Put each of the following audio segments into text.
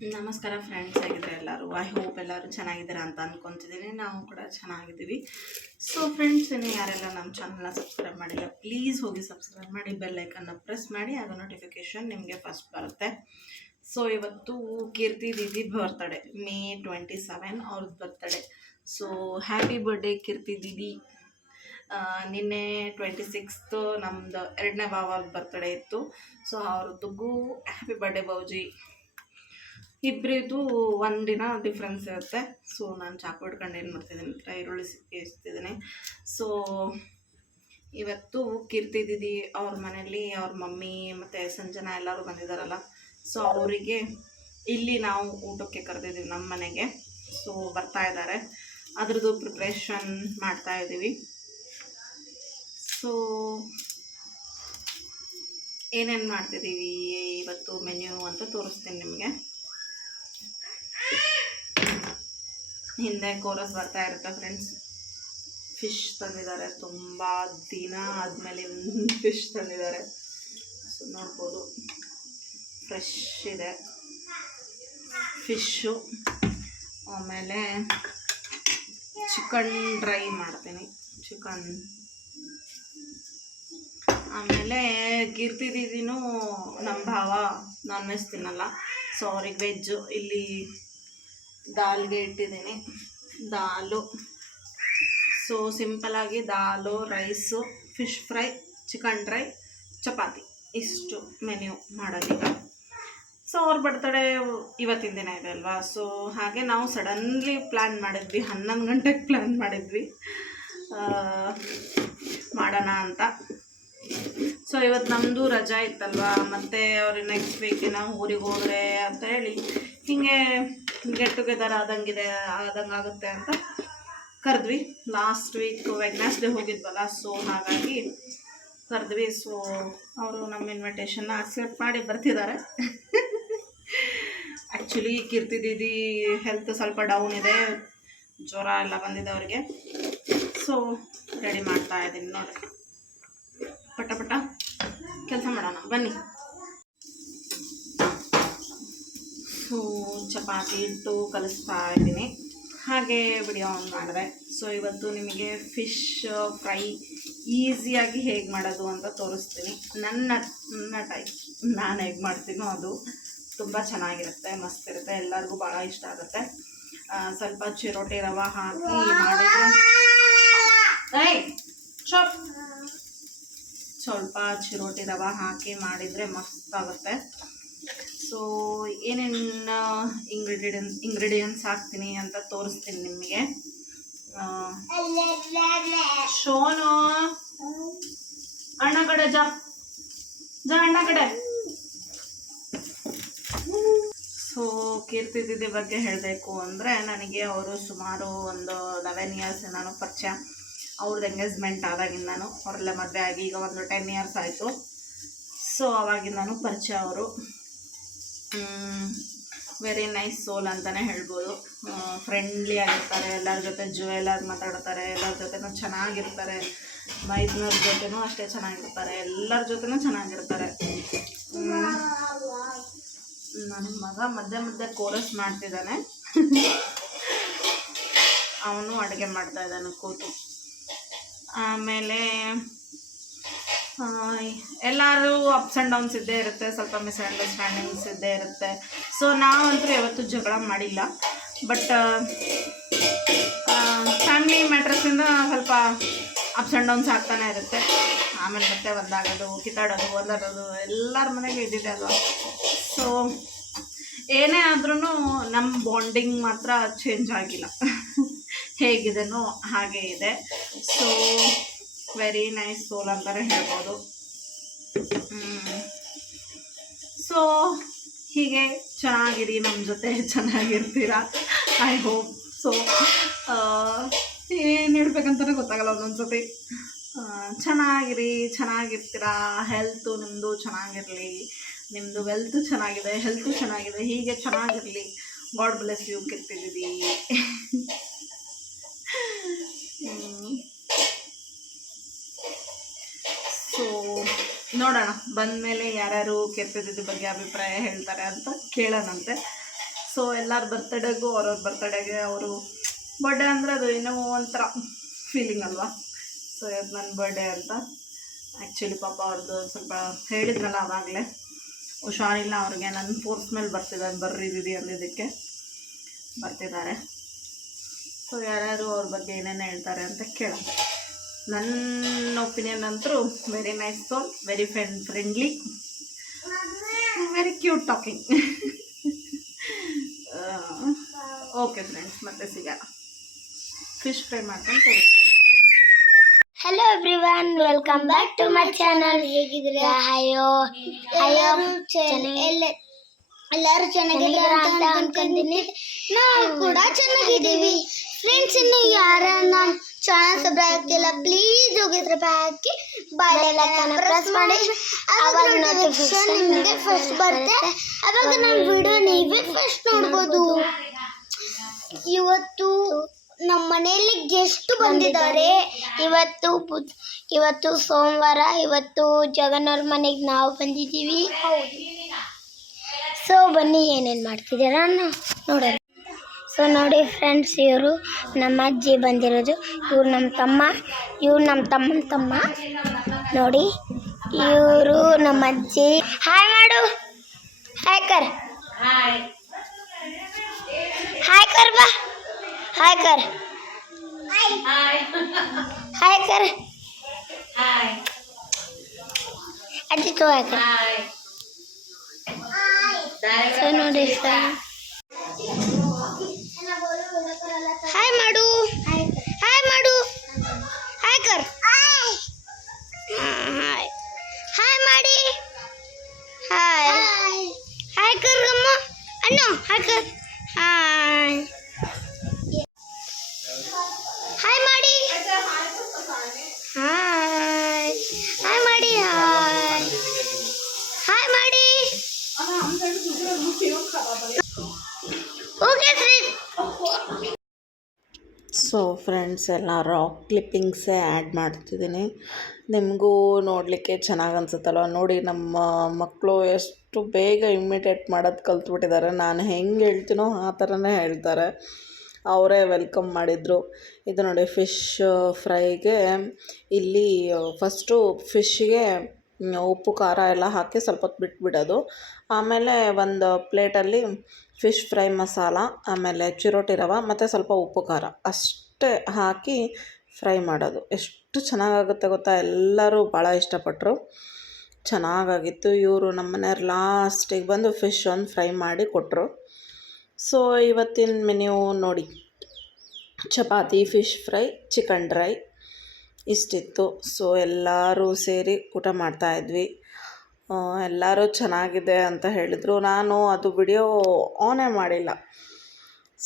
ನಮಸ್ಕಾರ ಫ್ರೆಂಡ್ಸ್, ಆಗಿದ್ರೆ ಎಲ್ಲರೂ ಐ ಹೋಪ್ ಎಲ್ಲರೂ ಚೆನ್ನಾಗಿದ್ದೀರಾ ಅಂತ ಅಂದ್ಕೊತಿದ್ದೀನಿ. ನಾವು ಕೂಡ ಚೆನ್ನಾಗಿದ್ದೀವಿ. ಸೊ ಫ್ರೆಂಡ್ಸ್, ಇನ್ನು ಯಾರೆಲ್ಲ ನಮ್ಮ ಚಾನಲ್ನ ಸಬ್ಸ್ಕ್ರೈಬ್ ಮಾಡಿಲ್ಲ ಪ್ಲೀಸ್ ಹೋಗಿ ಸಬ್ಸ್ಕ್ರೈಬ್ ಮಾಡಿ, ಬೆಲ್ ಐಕನ್ನ ಪ್ರೆಸ್ ಮಾಡಿ, ಆಗ ನೋಟಿಫಿಕೇಷನ್ ನಿಮಗೆ ಫಸ್ಟ್ ಬರುತ್ತೆ. ಸೊ ಇವತ್ತು ಕೀರ್ತಿ ದೀದಿ ಬರ್ತ್ಡೇ, ಮೇ 27 ಅವ್ರದ್ದು ಬರ್ತ್ಡೇ. ಸೊ ಹ್ಯಾಪಿ ಬರ್ಡೇ ಕೀರ್ತಿ ದೀದಿ. ನಿನ್ನೆ 26 ನಮ್ಮದು ಎರಡನೇ ಭಾವ ಬರ್ತ್ಡೇ ಇತ್ತು. ಸೊ ಅವ್ರದ್ದು ಹ್ಯಾಪಿ ಬರ್ಡೇ ಬೌಜಿ. ಇಬ್ಬರಿದು ಒಂದಿನ ಡಿಫ್ರೆನ್ಸ್ ಇರುತ್ತೆ. ಸೊ ನಾನು ಚಾಕು ಹಿಡ್ಕೊಂಡು ಏನು ಮಾಡ್ತಿದ್ದೀನಿ ಅಂತ ಈರುಳ್ಳಿ ಸಿಕ್ಕಿಸ್ತಿದ್ದೀನಿ. ಸೊ ಇವತ್ತು ಕೀರ್ತಿ ದೀದಿ ಅವ್ರ ಮನೇಲಿ ಅವ್ರ ಮಮ್ಮಿ ಮತ್ತು ಸಂಜನಾ ಎಲ್ಲರೂ ಬಂದಿದ್ದಾರಲ್ಲ, ಸೊ ಅವರಿಗೆ ಇಲ್ಲಿ ನಾವು ಊಟಕ್ಕೆ ಕರೆದಿದ್ದೀವಿ ನಮ್ಮ ಮನೆಗೆ. ಸೊ ಬರ್ತಾ ಇದ್ದಾರೆ, ಅದ್ರದ್ದು ಪ್ರಿಪ್ರೇಷನ್ ಮಾಡ್ತಾ ಇದ್ದೀವಿ. ಸೊ ಏನೇನು ಮಾಡ್ತಿದ್ದೀವಿ ಇವತ್ತು ಮೆನ್ಯೂ ಅಂತ ತೋರಿಸ್ತೀನಿ ನಿಮಗೆ. ಹಿಂದೆ ಕೋರಸ್ ಬರ್ತಾ ಇರುತ್ತೆ ಫ್ರೆಂಡ್ಸ್. ಫಿಶ್ ತಂದಿದ್ದಾರೆ, ತುಂಬ ದಿನ ಆದಮೇಲೆ ಫಿಶ್ ತಂದಿದ್ದಾರೆ. ಸೊ ನೋಡ್ಬೋದು, ಫ್ರೆಶ್ ಇದೆ ಫಿಶ್ಶು. ಆಮೇಲೆ ಚಿಕನ್ ಡ್ರೈ ಮಾಡ್ತೀನಿ, ಚಿಕನ್. ಆಮೇಲೆ ಕೀರ್ತಿ ದೀದಿನೂ ನಮ್ಮ ಭಾವ ನಾನ್ ವೆಜ್ ತಿನ್ನಲ್ಲ, ಸೊ ಅವ್ರಿಗೆ ವೆಜ್ಜು. ಇಲ್ಲಿ ದಾಲ್ಗೆ ಇಟ್ಟಿದ್ದೀನಿ, ದಾಲು. ಸೊ ಸಿಂಪಲಾಗಿ ದಾಲು, rice, fish fry, chicken dry, chapati, ಇಷ್ಟು ಮೆನ್ಯೂ ಮಾಡೋದೀಗ. ಸೊ ಅವ್ರ ಬರ್ತಡೇ ಇವತ್ತಿನ ದಿನ ಇದೆ ಅಲ್ವಾ. ಸೊ ಹಾಗೆ ನಾವು ಸಡನ್ಲಿ ಪ್ಲ್ಯಾನ್ ಮಾಡಿದ್ವಿ, 11 ಗಂಟೆಗೆ ಪ್ಲ್ಯಾನ್ ಮಾಡಿದ್ವಿ ಮಾಡೋಣ ಅಂತ. ಸೊ ಇವತ್ತು ನಮ್ಮದು ರಜಾ ಇತ್ತಲ್ವಾ, ಮತ್ತು ಅವ್ರಿಗೆ ನೆಕ್ಸ್ಟ್ ವೀಕಿನ ಊರಿಗೆ ಹೋದರೆ ಅಂತ ಹೇಳಿ ಹೀಗೆ ಗೆಟ್ ಟುಗೆದರ್ ಆದಂಗೆ ಆಗುತ್ತೆ ಅಂತ ಕರೆದ್ವಿ. ಲಾಸ್ಟ್ ವೀಕ್ ವೆಡ್ನೆಸ್ಡೇ ಹೋಗಿದ್ವಲ್ಲ, ಸೊ ಹಾಗಾಗಿ ಕರೆದ್ವಿ. ಸೊ ಅವರು ನಮ್ಮ ಇನ್ವಿಟೇಷನ್ನ ಅಕ್ಸೆಪ್ಟ್ ಮಾಡಿ ಬರ್ತಿದ್ದಾರೆ. ಆ್ಯಕ್ಚುಲಿ ಕೀರ್ತಿ ದೀದಿ ಹೆಲ್ತ್ ಸ್ವಲ್ಪ ಡೌನ್ ಇದೆ, ಜ್ವರ ಎಲ್ಲ ಬಂದಿದೆ ಅವ್ರಿಗೆ. ಸೊ ರೆಡಿ ಮಾಡ್ತಾ ಇದ್ದೀನಿ ನೋಡಿ, ಪಟ ಪಟ ಕೆಲಸ ಮಾಡೋಣ ಬನ್ನಿ. ಸೊ ಚಪಾತಿ ಇಟ್ಟು ಕಲಿಸ್ತಾ ಇದ್ದೀನಿ, ಹಾಗೆ ವಿಡಿಯೋ ಆನ್ ಮಾಡಿದೆ. ಸೊ ಇವತ್ತು ನಿಮಗೆ ಫಿಶ್ ಫ್ರೈ ಈಸಿಯಾಗಿ ಹೇಗೆ ಮಾಡೋದು ಅಂತ ತೋರಿಸ್ತೀನಿ. ನನ್ನ ಟೈಪ್ ನಾನು ಹೇಗೆ ಮಾಡ್ತೀನೋ ಅದು ತುಂಬ ಚೆನ್ನಾಗಿರುತ್ತೆ, ಮಸ್ತ್ ಇರುತ್ತೆ, ಎಲ್ಲರಿಗೂ ಭಾಳ ಇಷ್ಟ ಆಗುತ್ತೆ. ಸ್ವಲ್ಪ ಚಿರೋಟಿ ರವೆ ಹಾಕಿ ಮಾಡಿದರೆ, ಸ್ವಲ್ಪ ಚಿರೋಟಿ ರವೆ ಹಾಕಿ ಮಾಡಿದರೆ ಮಸ್ತಾಗುತ್ತೆ. ಸೊ ಏನೇನು ಇಂಗ್ರೀಡಿಯೆಂಟ್ಸ್ ಹಾಕ್ತೀನಿ ಅಂತ ತೋರಿಸ್ತೀನಿ ನಿಮಗೆ. ಶೋನು ಅಣ್ಣ ಕಡೆ ಜಾ ಅಣ್ಣ ಕಡೆ. ಸೊ ಕೀರ್ತಿ ದೀದಿ ಬಗ್ಗೆ ಹೇಳಬೇಕು ಅಂದರೆ, ನನಗೆ ಅವರು ಸುಮಾರು ಒಂದು 11 ಇಯರ್ಸ್ ನಾನು ಪರಿಚಯ. ಅವ್ರದ್ದು ಎಂಗೇಜ್ಮೆಂಟ್ ಆದಾಗಿಂದನು, ಅವರೆಲ್ಲ ಮದುವೆ ಆಗಿ ಈಗ ಒಂದು 10 ಇಯರ್ಸ್ ಆಯಿತು. ಸೊ ಅವಾಗಿಂದನೂ ಪರಿಚಯ ಅವರು. ವೆರಿ ನೈಸ್ ಸೋಲ್ ಅಂತಲೇ ಹೇಳ್ಬೋದು. ಫ್ರೆಂಡ್ಲಿ ಆಗಿರ್ತಾರೆ, ಎಲ್ಲರ ಜೊತೆ ಜುವೆಲಾಗಿ ಮಾತಾಡ್ತಾರೆ, ಎಲ್ಲರ ಜೊತೆನೂ ಚೆನ್ನಾಗಿರ್ತಾರೆ, ಮೈದ್ನವ್ರ ಜೊತೆನೂ ಅಷ್ಟೇ ಚೆನ್ನಾಗಿರ್ತಾರೆ, ಎಲ್ಲರ ಜೊತೆನೂ ಚೆನ್ನಾಗಿರ್ತಾರೆ. ನನ್ನ ಮಗ ಮಧ್ಯೆ ಮಧ್ಯೆ ಕೋರಸ್ ಮಾಡ್ತಿದ್ದಾನೆ, ಅವನು ಅಡುಗೆ ಮಾಡ್ತಾ ಇದ್ದಾನೆ ಕೂತು. ಆಮೇಲೆ ಎಲ್ಲರೂ ಅಪ್ಸ್ ಆ್ಯಂಡ್ ಡೌನ್ಸ್ ಇದ್ದೇ ಇರುತ್ತೆ, ಸ್ವಲ್ಪ ಮಿಸ್ಅಂಡರ್ಸ್ಟ್ಯಾಂಡಿಂಗ್ಸ್ ಇದ್ದೇ ಇರುತ್ತೆ. ಸೊ ನಾವಂತೂ ಯಾವತ್ತೂ ಜಗಳ ಮಾಡಿಲ್ಲ, ಬಟ್ ಫ್ಯಾಮಿಲಿ ಮ್ಯಾಟ್ರಸ್ಸಿಂದ ಸ್ವಲ್ಪ ಅಪ್ಸ್ ಆ್ಯಂಡ್ ಡೌನ್ಸ್ ಆಗ್ತಾನೆ ಇರುತ್ತೆ. ಆಮೇಲೆ ಮತ್ತೆ ಒಂದಾಗೋದು, ಕಿತ್ತಾಡೋದು, ಒಂದಾಡೋದು ಎಲ್ಲರ ಮನೆಗೆ ಇದ್ದಿದೆ ಅಲ್ವಾ. ಸೊ ಏನೇ ಆದ್ರೂ ನಮ್ಮ ಬಾಂಡಿಂಗ್ ಮಾತ್ರ ಚೇಂಜ್ ಆಗಿಲ್ಲ, ಹೇಗಿದೆನೋ ಹಾಗೇ ಇದೆ. ಸೊ ವೆರಿ ನೈಸ್ ಸೋಲ್ ಅಂತಲೇ ಹೇಳ್ಬೋದು. ಸೊ ಹೀಗೆ ಚೆನ್ನಾಗಿರಿ, ನಮ್ಮ ಜೊತೆ ಚೆನ್ನಾಗಿರ್ತೀರಾ, ಐ ಹೋಪ್. ಸೊ ಏನು ಹೇಳ್ಬೇಕಂತಲೇ ಗೊತ್ತಾಗಲ್ಲ ಒಂದೊಂದು ಸತಿ. ಚೆನ್ನಾಗಿರಿ, ಚೆನ್ನಾಗಿರ್ತೀರಾ, ಹೆಲ್ತು ನಿಮ್ಮದು ಚೆನ್ನಾಗಿರಲಿ, ನಿಮ್ಮದು ವೆಲ್ತು ಚೆನ್ನಾಗಿದೆ, ಹೆಲ್ತು ಚೆನ್ನಾಗಿದೆ, ಹೀಗೆ ಚೆನ್ನಾಗಿರಲಿ. ಗಾಡ್ ಬ್ಲೆಸ್ ಯು ಕೀರ್ತಿ ದೀದಿ. ಸೊ ನೋಡೋಣ ಬಂದಮೇಲೆ ಯಾರ್ಯಾರು ಕೀರ್ತಿ ದೀದಿ ಬಗ್ಗೆ ಅಭಿಪ್ರಾಯ ಹೇಳ್ತಾರೆ ಅಂತ ಕೇಳೋಣಂತೆ. ಸೊ ಎಲ್ಲರ ಬರ್ತಡೇಗೂ ಅವ್ರವ್ರ ಬರ್ತಡೇಗೆ ಅವರು ಬರ್ಡೇ ಅಂದರೆ ಅದು ಏನೋ ಒಂಥರ ಫೀಲಿಂಗ್ ಅಲ್ವಾ. ಸೊ ಇವತ್ತು ನನ್ನ ಬರ್ಡೇ ಅಂತ. ಆ್ಯಕ್ಚುಲಿ ಪಾಪ ಅವ್ರದ್ದು ಸ್ವಲ್ಪ ಹೇಳಿದ್ನಲ್ಲ ಆವಾಗಲೇ, ಹುಷಾರಿಲ್ಲ ಅವ್ರಿಗೆ. ನನ್ನ ಫೋರ್ಸ್ ಮೇಲೆ ಬರ್ತಿದ್ದಾರೆ, ಬರ್ರಿ ದೀದಿ ಅಂದಿದ್ದಕ್ಕೆ ಬರ್ತಿದ್ದಾರೆ. ಸೊ ಯಾರ್ಯಾರು ಅವ್ರ ಬಗ್ಗೆ ಏನೇನು ಹೇಳ್ತಾರೆ ಅಂತ ಕೇಳೋಣ. ನನ್ನ ಒಪಿನಿಯನ್ ಅಂತೂ very nice soul, very friendly, very cute talking. Okay friends, ಮತ್ತೆ ಸಿಗೋಣ. ಫಿಶ್ ಫ್ರೈ ಮಾಡ್ಕೊಂಡು ತೋರಿಸ್ತೀನಿ. Hello everyone, welcome back to my channel. ಹೇಗಿದ್ದೀರಾ? ಎಲ್ಲರೂ ಚೆನ್ನಾಗಿದ್ದೀರಾ ಅಂತ ಅನ್ಕೊಂತೀನಿ. ನಾವು ಕೂಡ ಚೆನ್ನಾಗಿದ್ದೀವಿ ಫ್ರೆಂಡ್ಸ್. ಇನ್ನು ಯಾರನ್ನ ಚಾನಲ್ ಸಬ್ಸ್ಕ್ರೈಬ್ ಆಗ್ತಿಲ್ಲ ಪ್ಲೀಸ್ ಹೋಗಿ ಸಬ್ಸ್ಕ್ರೈಬ್ ಹಾಕಿ, ಬೆಲ್ ಐಕಾನ್ ಪ್ರೆಸ್ ಮಾಡಿ. ಅವಾಗ ನೋಟಿಫಿಕೇಶನ್ ನಿಮಗೆ ಫಸ್ಟ್ ಬರುತ್ತೆ. ಅವಾಗ ನನ್ನ ವಿಡಿಯೋ ನೀವೇ ಫಸ್ಟ್ ನೋಡ್ಬೋದು. ಇವತ್ತು ನಮ್ಮ ಮನೆಯಲ್ಲಿ ಗೆಸ್ಟ್ ಬಂದಿದ್ದಾರೆ. ಇವತ್ತು ಸೋಮವಾರ. ಇವತ್ತು ಜಗನ್ನವ್ರ ಮನೆಗೆ ನಾವು ಬಂದಿದ್ದೀವಿ. ಸೊ ಬನ್ನಿ ಏನೇನು ಮಾಡ್ತಿದ್ದೀರಾ ನೋಡೋಣ. ಸೊ ನೋಡಿ ಫ್ರೆಂಡ್ಸ್, ಇವರು ನಮ್ಮ ಅಜ್ಜಿ ಬಂದಿರೋದು. ಇವ್ರು ನಮ್ಮ ತಮ್ಮನ ತಮ್ಮ. ನೋಡಿ ಇವರು ನಮ್ಮ ಅಜ್ಜಿ. ಹಾಯ್ ಮಾಡು, ಹಾಯ್ ಕರ್, ಹಾಯ್ ಕರ್ ಬಾ, ಹಾಯ್ ಕರ್, ಹಾಯ್ ಕರ್, ಅಜ್ಜಿ ತೋ ಹಾಯ್ ಕರ್. ಸೊ ನೋಡಿ ಹಾಯ್ ಮಾಡು, ಹಾಯ್ ಮಾಡು, ಹಾಯ್ ಕರ್, ಹಾಯ್ ಮಾಡಿ, ಹಾಯ್ ಹಾಯ್ ಕರ್ ಗಮ್ಮ ಅಣ್ಣ, ಹಾಯ್ ಕರ್, ಹಾಯ್ ಹಾಯ್ ಮಾಡಿ, ಹಾಯ್ ಹಾಯ್ ಮಾಡಿ, ಹಾಯ್ ಹಾಯ್ ಮಾಡಿ. Okay friends. ಸೊ ಫ್ರೆಂಡ್ಸ್, ಎಲ್ಲ ರಾಕ್ ಕ್ಲಿಪ್ಪಿಂಗ್ಸೇ ಆ್ಯಡ್ ಮಾಡ್ತಿದ್ದೀನಿ. ನಿಮಗೂ ನೋಡಲಿಕ್ಕೆ ಚೆನ್ನಾಗಿ ಅನ್ಸುತ್ತಲ್ವ. ನೋಡಿ ನಮ್ಮ ಮಕ್ಕಳು ಎಷ್ಟು ಬೇಗ ಇಮಿಟೇಟ್ ಮಾಡೋದು ಕಲ್ತ್ಬಿಟ್ಟಿದ್ದಾರೆ. ನಾನು ಹೆಂಗೆ ಹೇಳ್ತೀನೋ ಆ ಥರನೇ ಹೇಳ್ತಾರೆ. ಅವರೇ ವೆಲ್ಕಮ್ ಮಾಡಿದರು. ಇದು ನೋಡಿ ಫಿಶ್ ಫ್ರೈಗೆ ಇಲ್ಲಿ ಫಸ್ಟು ಫಿಶ್ಶಿಗೆ ಉಪ್ಪು ಖಾರ ಎಲ್ಲ ಹಾಕಿ ಸ್ವಲ್ಪ ಹೊತ್ತು ಬಿಟ್ಬಿಡೋದು. ಆಮೇಲೆ ಒಂದು ಪ್ಲೇಟಲ್ಲಿ ಫಿಶ್ ಫ್ರೈ ಮಸಾಲ, ಆಮೇಲೆ ಚಿರೋಟಿ ರವೆ ಮತ್ತು ಸ್ವಲ್ಪ ಉಪ್ಪು ಖಾರ ಅಷ್ಟೇ ಹಾಕಿ ಫ್ರೈ ಮಾಡೋದು. ಎಷ್ಟು ಚೆನ್ನಾಗಾಗುತ್ತೆ ಗೊತ್ತಾ. ಎಲ್ಲರೂ ಭಾಳ ಇಷ್ಟಪಟ್ಟರು, ಚೆನ್ನಾಗಾಗಿತ್ತು. ಇವರು ನಮ್ಮ ಮನೆಯವ್ರು ಲಾಸ್ಟಿಗೆ ಬಂದು ಫಿಶ್ ಒಂದು ಫ್ರೈ ಮಾಡಿ ಕೊಟ್ಟರು. ಸೊ ಇವತ್ತಿನ ಮೆನ್ಯೂ ನೋಡಿ, chapati, fish fry, chicken dry ಇಷ್ಟಿತ್ತು. ಸೊ ಎಲ್ಲರೂ ಸೇರಿ ಊಟ ಮಾಡ್ತಾಯಿದ್ವಿ. ಎಲ್ಲರೂ ಚೆನ್ನಾಗಿದೆ ಅಂತ ಹೇಳಿದರು. ನಾನು ಅದು ವಿಡಿಯೋ ಆನೇ ಮಾಡಿಲ್ಲ,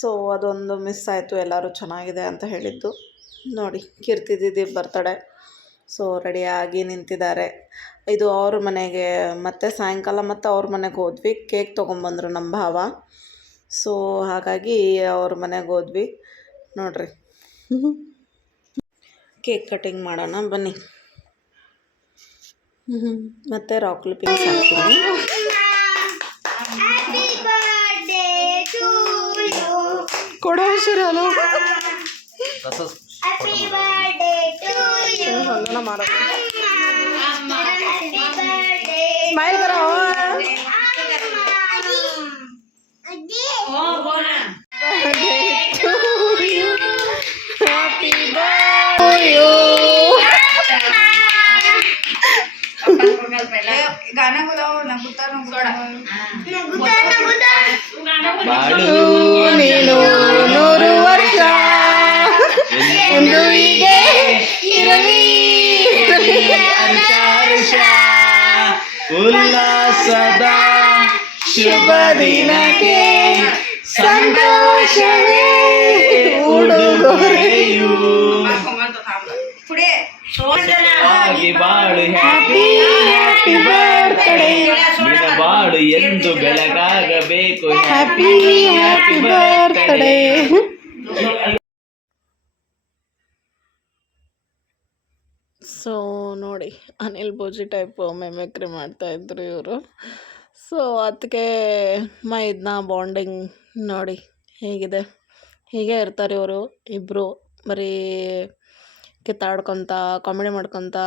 ಸೊ ಅದೊಂದು ಮಿಸ್ ಆಯಿತು. ಎಲ್ಲರೂ ಚೆನ್ನಾಗಿದೆ ಅಂತ ಹೇಳಿದ್ದು. ನೋಡಿ ಕೀರ್ತಿ ದೀದಿ ಬರ್ತಡೇ. ಸೊ ರೆಡಿಯಾಗಿ ನಿಂತಿದ್ದಾರೆ. ಇದು ಅವ್ರ ಮನೆಗೆ, ಮತ್ತು ಸಾಯಂಕಾಲ ಮತ್ತು ಅವ್ರ ಮನೆಗೆ ಹೋದ್ವಿ. ಕೇಕ್ ತೊಗೊಂಬಂದರು ನಮ್ಮ ಭಾವ. ಸೊ ಹಾಗಾಗಿ ಅವ್ರ ಮನೆಗೆ ಹೋದ್ವಿ. ನೋಡ್ರಿ ಕೇಕ್ ಕಟಿಂಗ್ ಮಾಡೋಣ ಬನ್ನಿ. ಮತ್ತು ರಾಕ್ ಕ್ಲಿಪ್ಪಿಂಗ್ಸ್ ಹಾಕ್ತೀನಿ. ಕೊಡೋ ಹುಷಾರು ಮಾಡೋದು. ಸ್ಮೈಲ್ ಕರೋ. ನೀನು 100 ವರ್ಷ ಎಂದು ಹೀಗೆ ಇರಲಿ, ಉಲ್ಲಾಸದ ಶುಭ ದಿನಕ್ಕೆ ಸಂತೋಷವೇ ಉಡುಗೊರೆಯು. ಆಗಿ ಬಾಳು, ಹ್ಯಾಪಿ ಹ್ಯಾಪಿ ಬರ್ತ್ಡೇ. ನಿನ್ನ ಬಾಳು ಎಂದು ಬೆಳಗಾಗಬೇಕು, ಹ್ಯಾಪಿ ಹ್ಯಾಪಿ ಬರ್ತ್ಡೇ. ಸೊ ನೋಡಿ, ಅನಿಲ್ ಬೋಜಿ ಟೈಪ್ ಮೆಮಿಕ್ರಿ ಮಾಡ್ತಾಯಿದ್ರು ಇವರು. ಸೊ ಅದಕ್ಕೆ ಮೈದ್ನ ಬಾಂಡಿಂಗ್ ನೋಡಿ ಹೇಗಿದೆ. ಹೀಗೆ ಇರ್ತಾರೆ ಇವರು ಇಬ್ಬರು, ಬರೀ ಕಿತ್ತಾಡ್ಕೊತ ಕಾಮಿಡಿ ಮಾಡ್ಕೊತ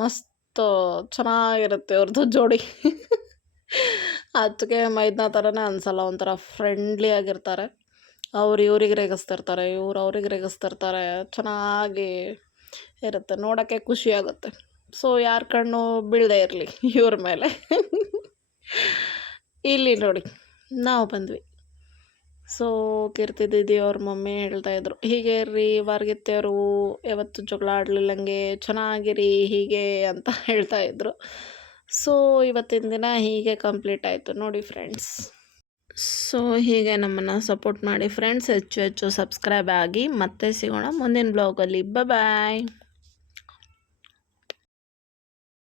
ಮಸ್ತ್ ಚೆನ್ನಾಗಿರುತ್ತೆ ಅವ್ರದ್ದು ಜೋಡಿ. ಅದಕ್ಕೆ ಮೈದ್ನ ಥರನೇ ಅನಿಸಲ್ಲ, ಒಂಥರ ಫ್ರೆಂಡ್ಲಿ ಆಗಿರ್ತಾರೆ. ಅವ್ರು ಇವ್ರಿಗೆ ರೇಗಿಸ್ತಿರ್ತಾರೆ, ಇವ್ರು ಅವ್ರಿಗೆ ರೇಗಿಸ್ತಿರ್ತಾರೆ. ಚೆನ್ನಾಗಿ ಇರುತ್ತೆ, ನೋಡೋಕ್ಕೆ ಖುಷಿ ಆಗುತ್ತೆ. ಸೊ ಯಾರ ಕಣ್ಣು ಬೀಳದೇ ಇರಲಿ ಇವ್ರ ಮೇಲೆ. ಇಲ್ಲಿ ನೋಡಿ ನಾವು ಬಂದ್ವಿ. ಸೊ ಕೀರ್ತಿ ದೀದಿ ಅವ್ರ ಮಮ್ಮಿ ಹೇಳ್ತಾಯಿದ್ರು, ಹೀಗೆ ಇರ್ರಿ ವಾರ್ಗಿತ್ತೆಯವರು ಯಾವತ್ತು ಜಗಳ ಆಡಲಿಲ್ಲಂಗೆ ಚೆನ್ನಾಗಿರಿ ಹೀಗೆ ಅಂತ ಹೇಳ್ತಾಯಿದ್ರು. ಸೊ ಇವತ್ತಿನ ದಿನ ಹೀಗೆ ಕಂಪ್ಲೀಟ್ ಆಯಿತು ನೋಡಿ ಫ್ರೆಂಡ್ಸ್. ಸೊ ಹೀಗೆ ನಮ್ಮನ್ನು ಸಪೋರ್ಟ್ ಮಾಡಿ ಫ್ರೆಂಡ್ಸ್, ಹೆಚ್ಚು ಹೆಚ್ಚು ಸಬ್ಸ್ಕ್ರೈಬ್ ಆಗಿ. ಮತ್ತೆ ಸಿಗೋಣ ಮುಂದಿನ ಬ್ಲಾಗಲ್ಲಿ. ಬಾಯ್.